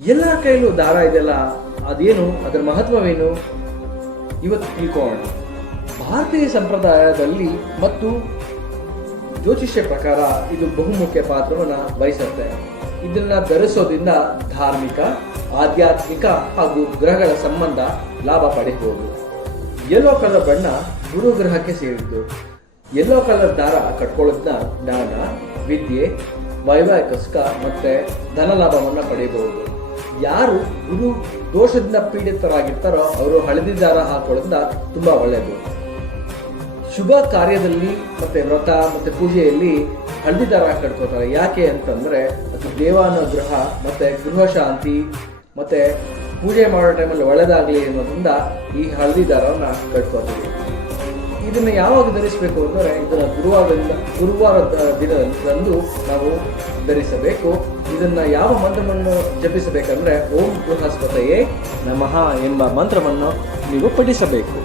ಎಲ್ಲ ಕೈಲೂ ದಾರ ಇದೆಯಲ್ಲ, ಅದೇನು, ಅದರ ಮಹತ್ವವೇನು ಇವತ್ತು ತಿಳ್ಕೊಳ್ಳೋಣ. ಭಾರತೀಯ ಸಂಪ್ರದಾಯದಲ್ಲಿ ಮತ್ತು ಜ್ಯೋತಿಷ್ಯ ಪ್ರಕಾರ ಇದು ಬಹುಮುಖ್ಯ ಪಾತ್ರವನ್ನು ವಹಿಸುತ್ತೆ. ಇದನ್ನ ಧರಿಸೋದ್ರಿಂದ ಧಾರ್ಮಿಕ, ಆಧ್ಯಾತ್ಮಿಕ ಹಾಗೂ ಗ್ರಹಗಳ ಸಂಬಂಧ ಲಾಭ ಪಡೆಯಬಹುದು. ಯೆಲ್ಲೋ ಕಲರ್ ಬಣ್ಣ ಗುರು ಗ್ರಹಕ್ಕೆ ಸೇರಿದ್ದು. ಯೆಲ್ಲೋ ಕಲರ್ ದಾರ ಕಟ್ಕೊಳ್ಳೋದನ್ನ ಜ್ಞಾನ, ವಿದ್ಯೆ, ವೈವಾಹಿಕ ಸುಖ ಮತ್ತೆ ಧನ ಲಾಭವನ್ನು ಪಡೆಯಬಹುದು. ಯಾರು ಗುರು ದೋಷದಿಂದ ಪೀಡಿತರಾಗಿರ್ತಾರೋ ಅವರು ಹಳದಿ ದಾರ ಹಾಕೊಳ್ಳೋದ್ರಿಂದ ತುಂಬಾ ಒಳ್ಳೆಯದು. ಶುಭ ಕಾರ್ಯದಲ್ಲಿ ಮತ್ತೆ ವ್ರತ ಮತ್ತೆ ಪೂಜೆಯಲ್ಲಿ ಹಳದಿ ದಾರ ಕಟ್ಕೋತಾರೆ. ಯಾಕೆ ಅಂತಂದ್ರೆ ಅದು ದೇವಾನುಗ್ರಹ ಮತ್ತೆ ಗೃಹ ಶಾಂತಿ ಮತ್ತೆ ಪೂಜೆ ಮಾಡೋ ಟೈಮಲ್ಲಿ ಒಳ್ಳೆಯದಾಗಲಿ ಅನ್ನೋದ್ರಿಂದ ಈ ಹಳದಿ ದಾರವನ್ನು ಕಟ್ಕೋತೀವಿ. ಇದನ್ನು ಯಾವಾಗ ಧರಿಸಬೇಕು ಅಂದರೆ ಇದನ್ನು ಗುರುವಾರ ದಿನದಂದು ನಾವು ಧರಿಸಬೇಕು. ಇದನ್ನು ಯಾವ ಮಂತ್ರವನ್ನು ಜಪಿಸಬೇಕಂದ್ರೆ ಓಂ ಬೃಹಸ್ಪತಯೇ ನಮಃ ಎಂಬ ಮಂತ್ರವನ್ನು ನೀವು ಪಠಿಸಬೇಕು.